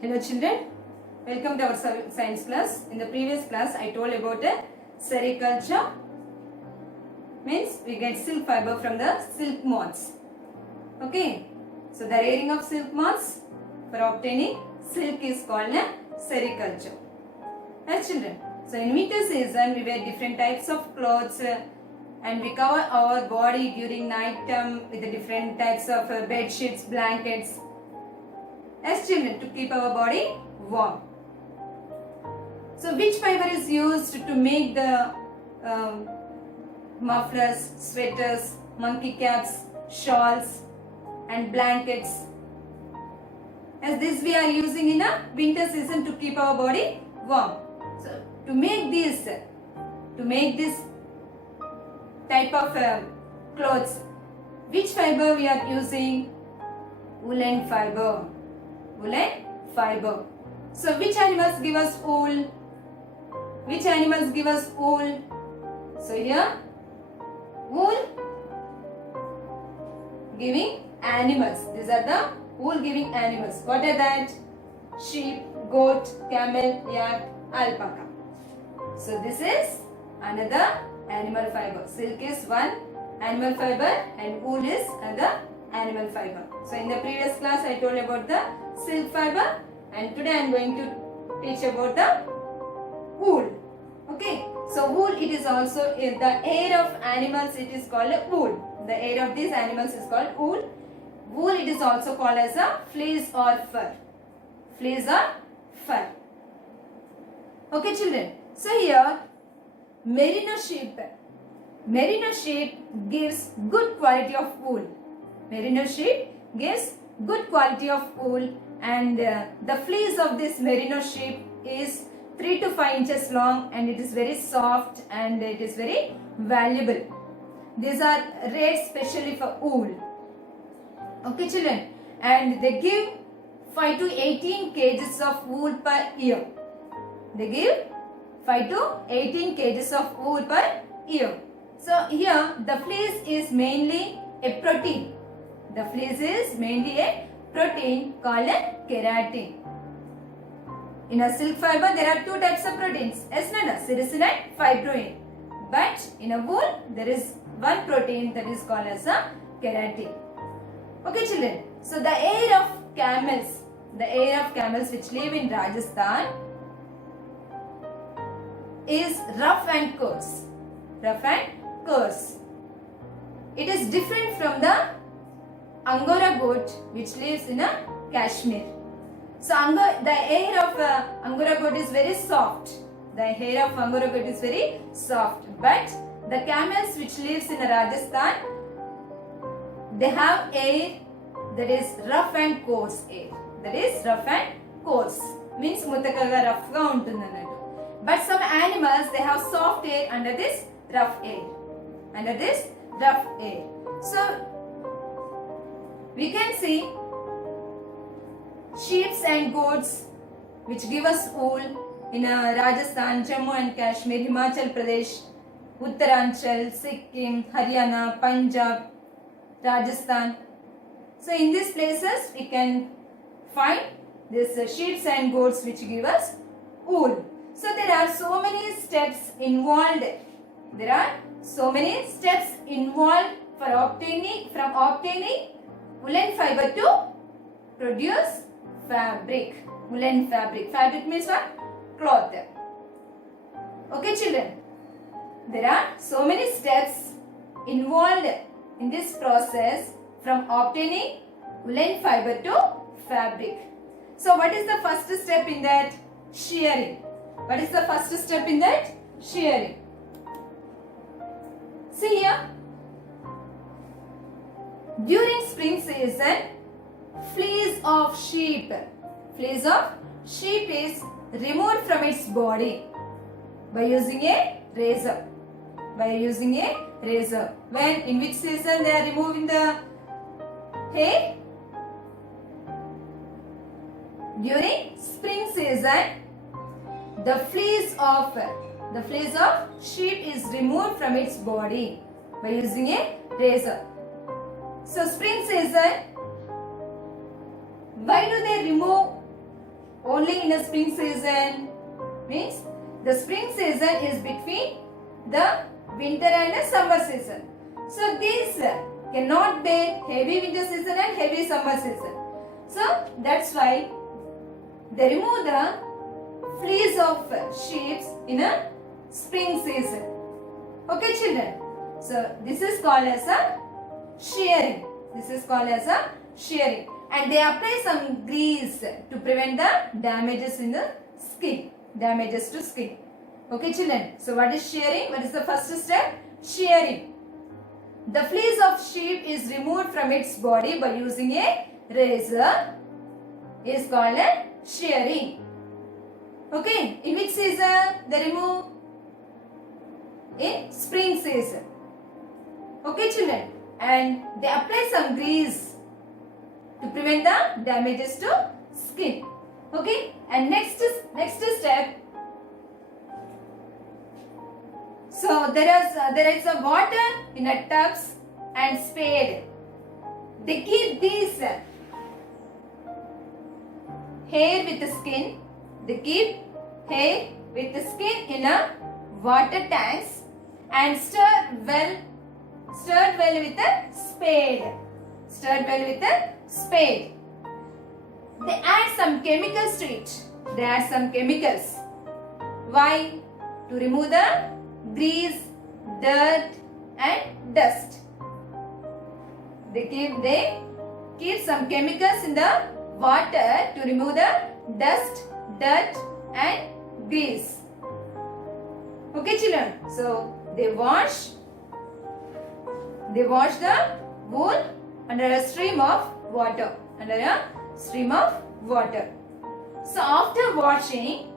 Hello children, welcome to our science class. In the previous class I told about sericulture, means we get silk fiber from the silk moths. Okay, so the rearing of silk moths for obtaining silk is called sericulture. Yes children, so in winter season we wear different types of clothes and we cover our body during night time with the different types of bed sheets, blankets. As children, to keep our body warm. So which fiber is used to make the mufflers, sweaters, monkey caps, shawls and blankets? As this we are using in a winter season to keep our body warm. So to make this type of clothes, which fiber we are using? Woolen fiber. Woolen fiber. So which animals give us wool? Which animals give us wool? So here wool giving animals. These are the wool giving animals. What are that? Sheep, goat, camel, yak, alpaca. So this is another animal fiber. Silk is one animal fiber and wool is another animal fiber. So in the previous class I told about the silk fiber and today I am going to teach about the wool. Okay, so wool, it is also the hair of animals, it is called wool. The hair of these animals is called wool. Wool, it is also called as a fleece or fur. Fleece or fur. Okay children, so here merino sheep. Merino sheep gives good quality of wool. Merino sheep gives good quality of wool and the fleece of this merino sheep is 3 to 5 inches long and it is very soft and it is very valuable. These are raised specially for wool. Okay children, and they give 5 to 18 kgs of wool per year. They give 5 to 18 kgs of wool per year. So here the fleece is mainly a protein. The fleece is mainly a protein called keratin. In a silk fiber there are two types of proteins, elastin, sericin and fibroin. But in a wool there is one protein that is called as a keratin. Okay children, so the hair of camels, which live in Rajasthan is rough and coarse. Rough and coarse. It is different from the Angora goat which lives in a Kashmir. So the hair of Angora goat is very soft. The hair of Angora goat is very soft. But the camels which lives in Rajasthan, they have hair that is rough and coarse hair. That is rough and coarse. Means mutakaga rough ga untundannattu. But some animals, they have soft hair under this rough hair. Under this rough hair. So we can see sheep and goats which give us wool in Rajasthan, Jammu and Kashmir, Himachal Pradesh, Uttaranchal, Sikkim, Haryana, Punjab, Rajasthan. So in these places we can find these sheep and goats which give us wool. So there are so many steps involved. There are so many steps involved for obtaining woolen fiber to produce fabric. Woolen fabric. Fabric means what? Cloth. Okay children. There are so many steps involved in this process from obtaining woolen fiber to fabric. So what is the first step in that? Shearing. What is the first step in that? Shearing. See here. During spring season, fleece of sheep is removed from its body by using a razor. When, in which season they are removing the hair? During spring season, the fleece of sheep is removed from its body by using a razor. So spring season, why do they remove only in a spring season. Means the spring season is between the winter and the summer season. So these cannot bear heavy winter season and heavy summer season. So that's why they remove the fleece of sheep in a spring season. Okay children. So this is called as a shearing. This is called as a shearing. And they apply some grease to prevent the damages in the skin. Damages to skin. Okay children. So what is shearing? What is the first step? Shearing. The fleece of sheep is removed from its body by using a razor. Is called a shearing. Okay. In which season they remove? In spring season. Okay children. And they apply some grease to prevent the damages to skin. Okay. And next step. So there is a water in a tubs and spade. They keep these hair with the skin. They keep hair with the skin in a water tanks and stirred well with a spade. Stirred well with a spade. They add some chemicals to it. They add some chemicals. Why? To remove the grease, dirt and dust. They keep some chemicals in the water to remove the dust, dirt and grease. Okay children. So they wash the wool under a stream of water. Under a stream of water. So after washing,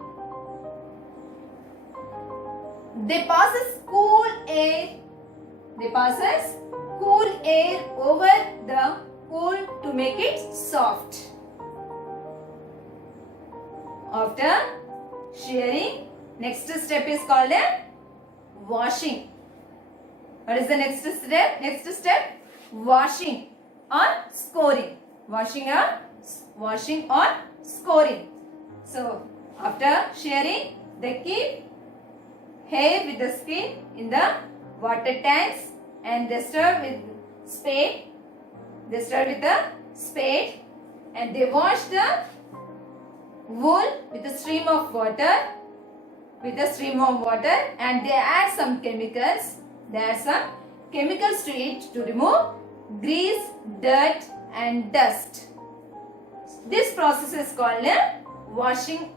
they passes cool air. They passes cool air over the wool to make it soft. After shearing, next step is called a washing. What is the next step? Next step, washing or scoring. Washing or scoring. So after shearing, they keep hair with the skin in the water tanks and they stir with spade. They stir with the spade and they wash the wool with a stream of water. And they add some chemicals. They add some chemicals to it to remove grease, dirt and dust. This process is called a washing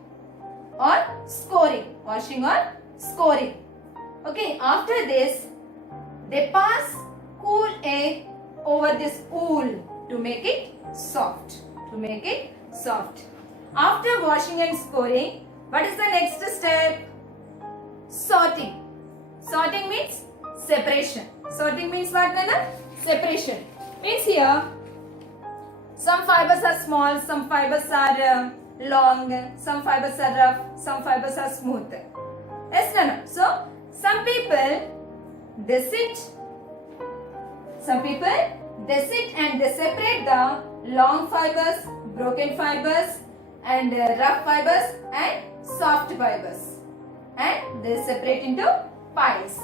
or scoring. Washing or scoring. Okay, after this, they pass cool air over this wool to make it soft. After washing and scoring, what is the next step? Sorting. Sorting means separation. Sorting means what, Nana? Separation. Means here, some fibers are small, some fibers are long, some fibers are rough, some fibers are smooth. Yes, Nana? So, some people, they sit and they separate the long fibers, broken fibers and rough fibers and soft fibers. And they separate into piles.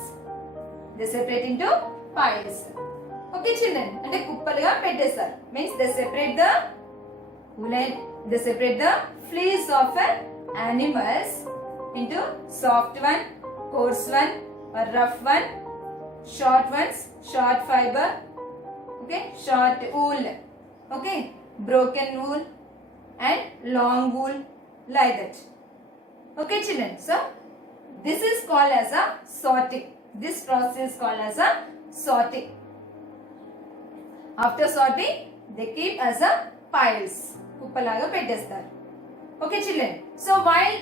Okay children, and they kuppaluga pettesar. Means they separate the fleece of animals into soft one, coarse one, or rough one, short ones, short fiber, okay, short wool, okay, broken wool and long wool, like that. Okay children, so this is called as a sorting. This process is called as a sorting. After sorting, they keep as a piles. Kuppalaga pettestar. Okay children, so while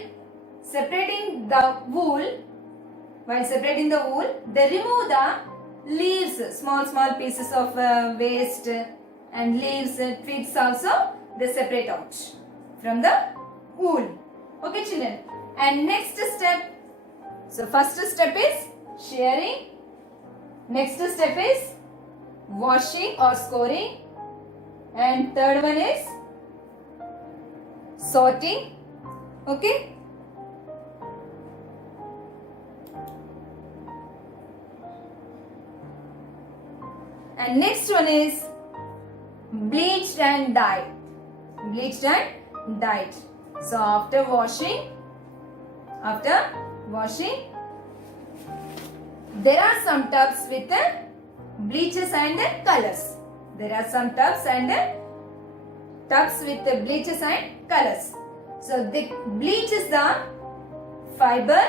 separating the wool, they remove the leaves, small pieces of waste and leaves, twigs also they separate out from the wool. Okay children, and next step, so first step is shearing, next step is washing or scoring, and third one is sorting, Okay. And next one is bleached and dyed. Bleached and dyed. So after washing, there are some tubs with bleaches and colors. There are some tubs with the bleaches and colors. So the bleach is the fiber.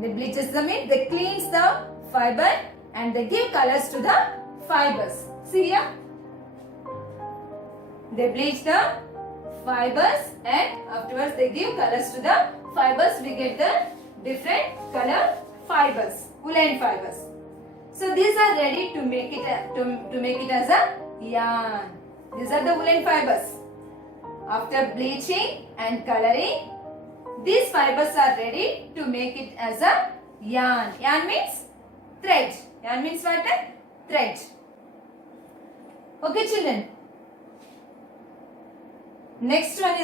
The bleach is the meat. They cleans the fiber and they give colors to the fibers. See here. They bleach the fibers and afterwards they give colors to the fibers. We get the different color fibers, woolen fibers. So these are ready to make it to make it as a yarn. These are the woolen fibers. After bleaching and coloring, these fibers are ready to make it as a yarn. Yarn means thread. Yarn means what? Thread. Okay, children. Next step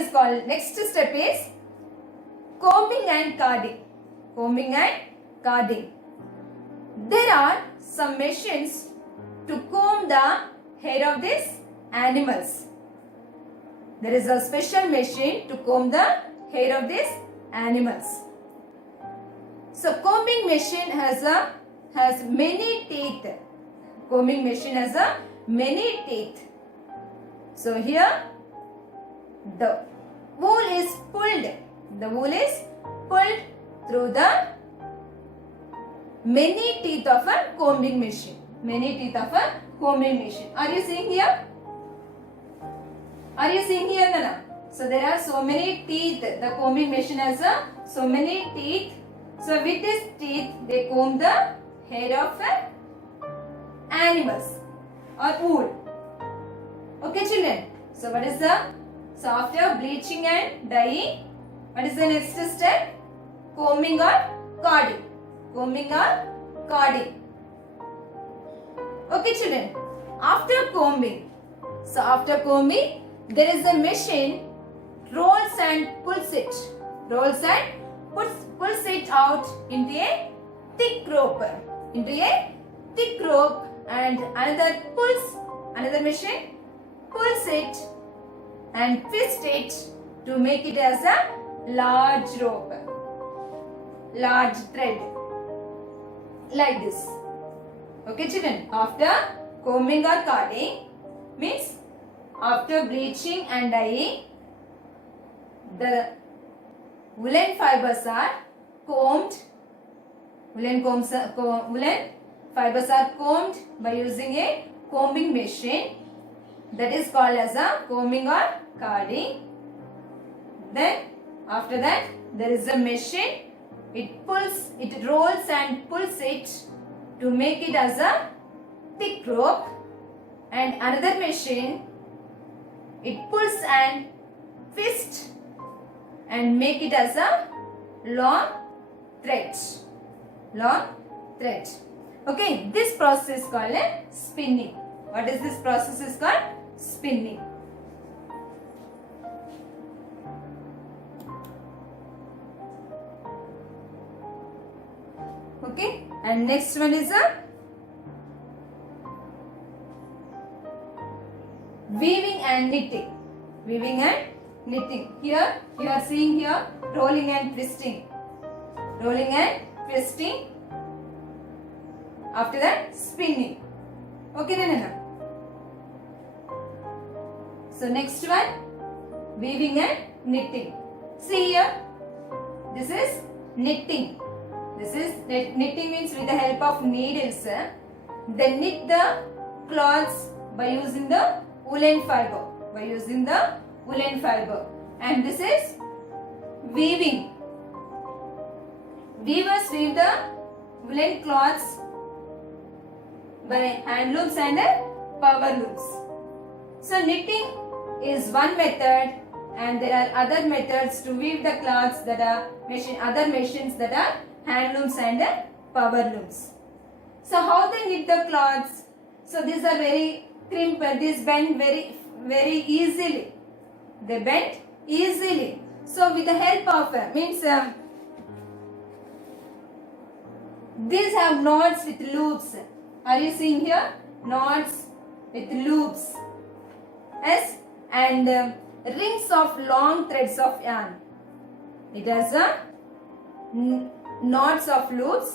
is combing and carding. Combing and carding. There are some machines to comb the hair of these animals. There is a special machine to comb the hair of these animals. So combing machine has many teeth. Combing machine has many teeth. So here the wool is pulled. The wool is pulled through the many teeth of a combing machine. Many teeth of a combing machine. Are you seeing here? Are you seeing here, Nana? So there are so many teeth. The combing machine has so many teeth. So with these teeth, they comb the hair of animals or wool. Okay, children. So what is the? So after bleaching and dyeing, what is the next step? Combing or carding. Combing or carding. Okay, children. After combing, there is a machine rolls and pulls it. Rolls and pulls it out into a thick rope. And another machine pulls it and twists it to make it as a large rope. Large thread. Like this. Okay, children. After combing or carding means after bleaching and dyeing, the woolen fibers are combed. Woolen fibers are combed by using a combing machine. That is called as a combing or carding. Then after that there is a machine. It rolls and pulls it to make it as a thick rope. And another machine, it pulls and twists and make it as a long thread. Long thread. Okay, this process is called spinning. What is this process is called? Spinning. Okay, and next one is a weaving and knitting. Weaving and knitting. Here you are seeing here rolling and twisting. Rolling and twisting. After that spinning. Okay, Nana. So next one, weaving and knitting. See here, this is knitting. Knitting means with the help of needles. They knit the cloths by using the woolen fiber. And this is weaving. Weavers weave the woolen cloths by hand looms and power looms. So knitting is one method, and there are other methods to weave the cloths that are other machines that are hand looms and power looms. So how they knit the cloths? So these are very crimp. These bend very easily. They bend easily. So with the help of means these have knots with loops. Are you seeing here? Knots with loops. Yes, and rings of long threads of yarn. It has knots of loops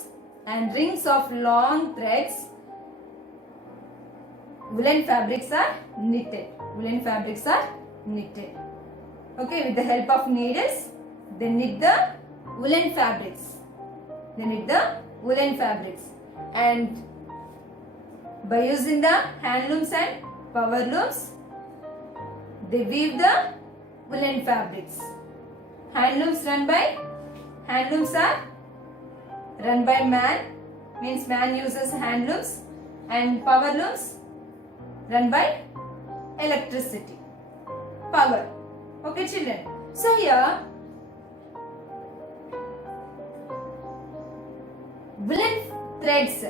and rings of long threads. Woolen fabrics are knitted. Woolen fabrics are knitted. Okay, with the help of needles, they knit the woolen fabrics. They knit the woolen fabrics. And by using the hand looms and power looms, they weave the woolen fabrics. Hand looms are run by man, means man uses hand looms, and power looms run by electricity, power. Okay, children. So here, woolen threads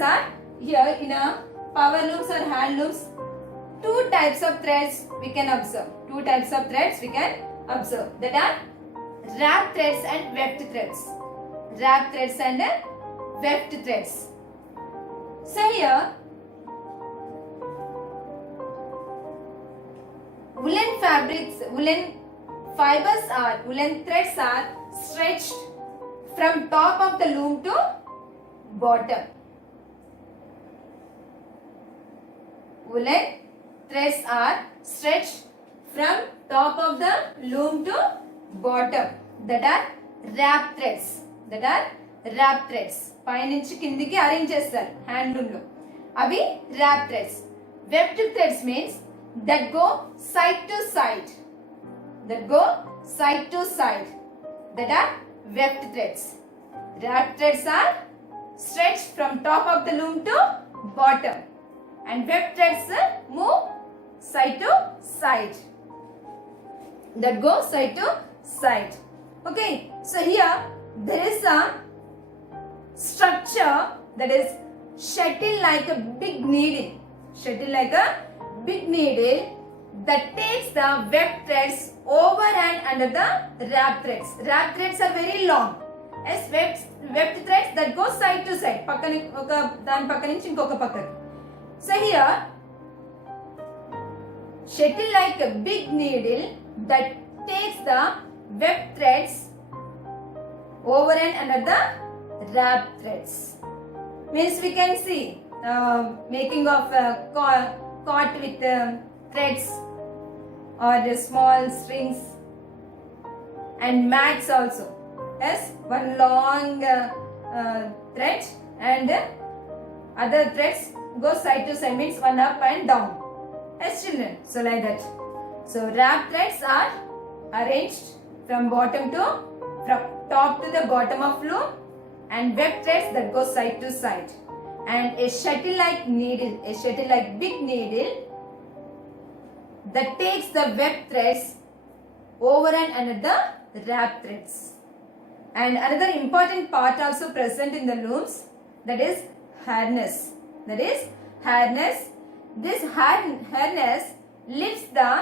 are here in a power looms or hand looms. Two types of threads we can observe. That are wrapped threads and weft threads. So here, woolen threads are stretched from top of the loom to bottom. Woolen threads are stretched from top of the loom to bottom. That are wrap threads. పైనుంచి కిందికి arrange చేస్తారు hand loom లో. అవి wrap threads. Webbed threads means that go side to side. That are webbed threads. Wrap threads are stretched from top of the loom to bottom, and webbed threads move side to side. That go side to side. Okay, so here there is a structure that is shuttle like a big needle. That takes the web threads over and under the wrap threads. Wrap threads are very long. As webbed threads that go side to side. దాని పక్క నుంచి ఇంకొక పక్కకి. So here, shuttle like a big needle that takes the web threads over and under the wrap threads. Means we can see making of caught with threads or the small strings and mats also. Yes, one long thread and other threads go side to side, means one up and down. Yes, children. So like that. So wrap threads are arranged from top to the bottom of loom, and web threads that go side to side. And a shuttle like big needle that takes the web threads over and under the wrap threads. And another important part also present in the looms, that is harness. This harness lifts the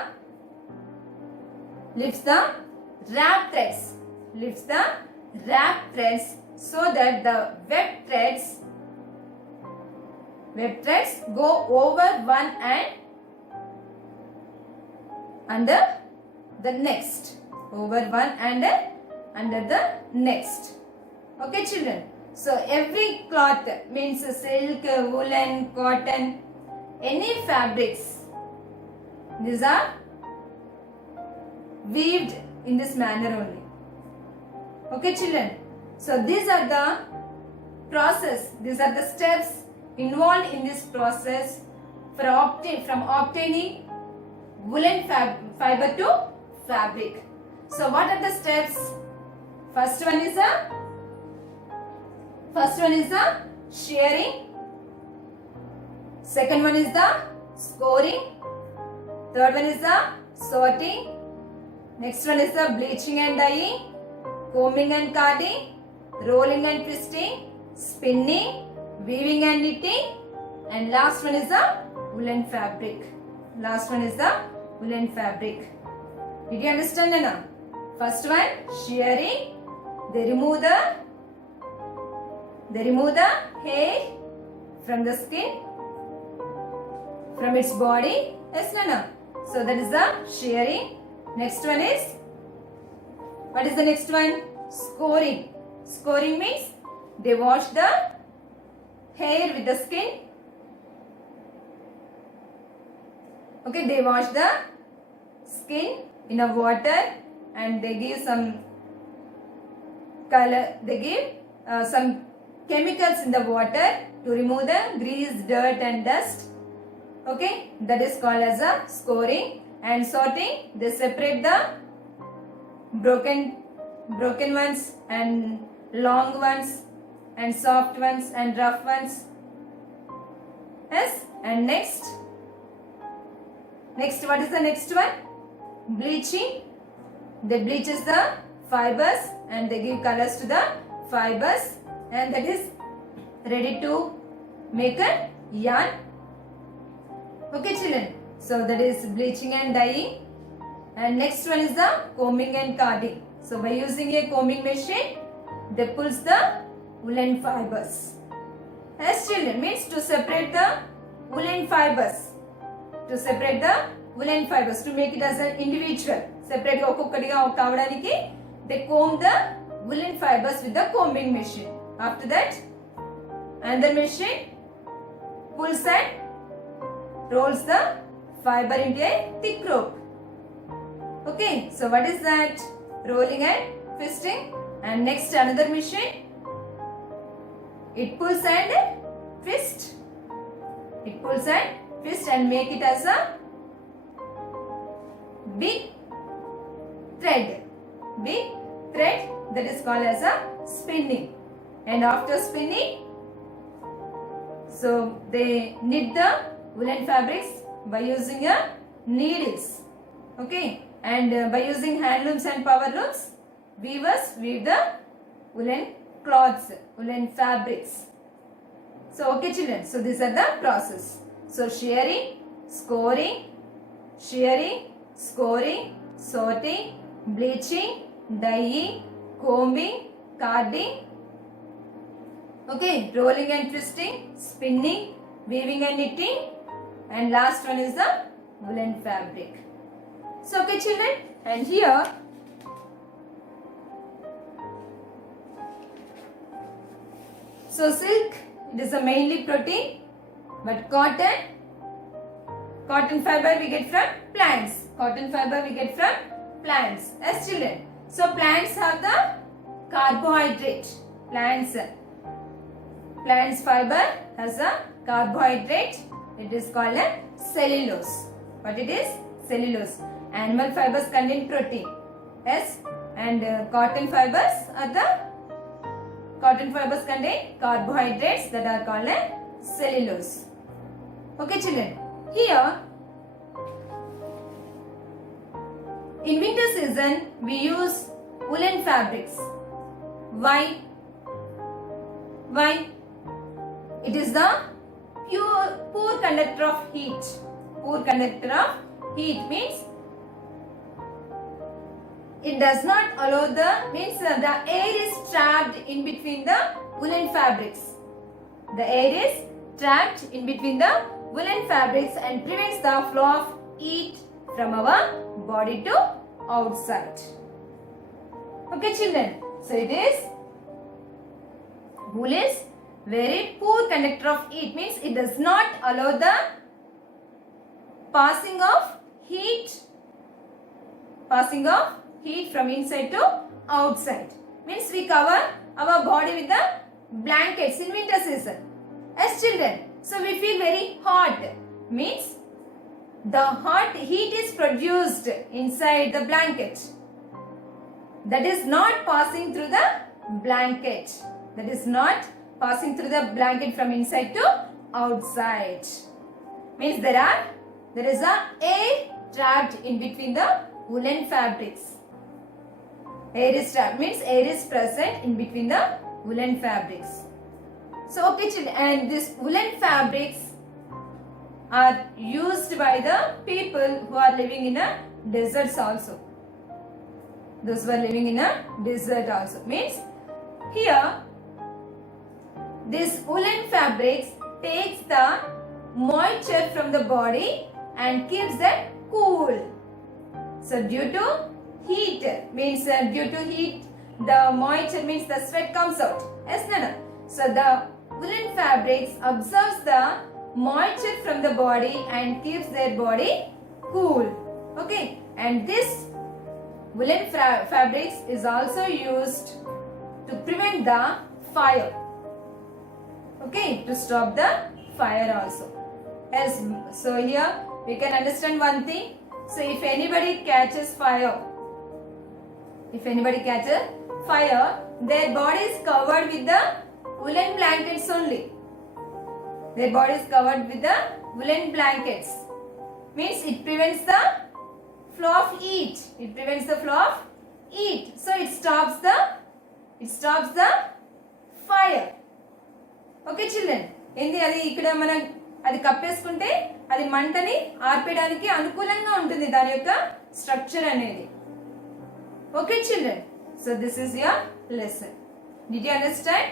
wrap threads so that the web threads go over one and under the next. Under the next. Okay, children. So every cloth means silk, woolen, cotton, any fabrics, these are weaved in this manner only. Okay, children. So these are the steps involved in this process from obtaining woolen fiber to fabric. So what are the steps? First one is the shearing. Second one is the scoring. Third one is the sorting. Next one is the bleaching and dyeing, combing and carding, rolling and twisting, spinning, weaving and knitting, and last one is the woolen fabric. Did you understand, Nana? First one, shearing. They remove the hair from the skin, from its body. Yes, Nana? So that is the shearing. Next one is, what is the next one? Scoring. Scoring means they wash the hair with the skin. Okay, they wash the skin in a water and they give some color, they give some chemicals in the water to remove the grease, dirt and dust. Okay, that is called as a scoring. And sorting, they separate the broken ones and long ones and soft ones and rough ones. Yes, and next what is the next one? Bleaching. They bleaches the fibers and they give colors to the fibers, and that is ready to make a yarn. Okay, children. So that is bleaching and dyeing. And next one is the combing and carding. So by using a combing machine, they pulls the woolen fibers. As children, means to separate the woolen fibers. To separate the woolen fibers, to make it as an individual. Separate okkokkadiga they comb the woolen fibers with the combing machine. After that, another machine pulls and rolls the fiber into a thick rope. Okay, so what is that? Rolling and twisting. And next another machine, it pulls and twist. It pulls and twist and make it as a big thread. Big thread, that is called as a spinning. And after spinning, so they knit the woolen fabrics by using a needles. Okay, and by using hand looms and power looms, weavers weave the woolen cloths, woolen fabrics. So okay children, so these are the process. So shearing, scoring, sorting, bleaching, dyeing, combing, carding, okay, rolling and twisting, spinning, weaving and knitting, and last one is the woolen fabric. So okay children, and here so silk, it is a mainly protein, but cotton fiber we get from plants. Cotton fiber we get from plants. As children, so plants have the carbohydrate. Plants fiber has a carbohydrate. It is called a cellulose. What it is? Cellulose. Animal fibers contain protein. Yes. And cotton fibers contain carbohydrates that are called a cellulose. Okay children. Here in winter season we use woolen fabrics. Why? It is the poor conductor of heat. Poor conductor of heat means it does not allow the air is trapped in between the woolen fabrics. The air is trapped in between the woolen fabrics and prevents the flow of heat from our body to outside. Okay children, so it is wool is very poor conductor of heat, means it does not allow the passing of heat from inside to outside. Means we cover our body with the blankets in winter season. As children, so we feel very hot. Means the hot heat is produced inside the blanket. That is not passing through the blanket. That is not passing through the blanket from inside to outside. Means there is a air trapped in between the woolen fabrics. Air is trapped means air is present in between the woolen fabrics. So okay children, and these woolen fabrics are used by the people who are living in a deserts also. those who are living in a desert also. Means here this woolen fabrics takes the moisture from the body and keeps that cool. So due to heat means due to heat the moisture means the sweat comes out. Yes, Nana? So the woolen fabrics absorbs the moisture from the body and keeps their body cool. Okay, and this woolen fabrics is also used to prevent the fire. Okay, to stop the fire also. Yes, so here we can understand one thing. So if anybody catches fire, their body is covered with the woolen blankets only. Their body is covered with the woolen blankets. Means it prevents the flow of heat. It prevents the flow of heat. So it stops the fire. Okay children. ఏంది అది ఇక్కడ మనం అది కప్పేసుకుంటే అది మంటని ఆర్పేయడానికి అనుకూలంగా ఉంటుంది దాని యొక్క స్ట్రక్చర్ అనేది. Okay children, so this is your lesson. Did you understand?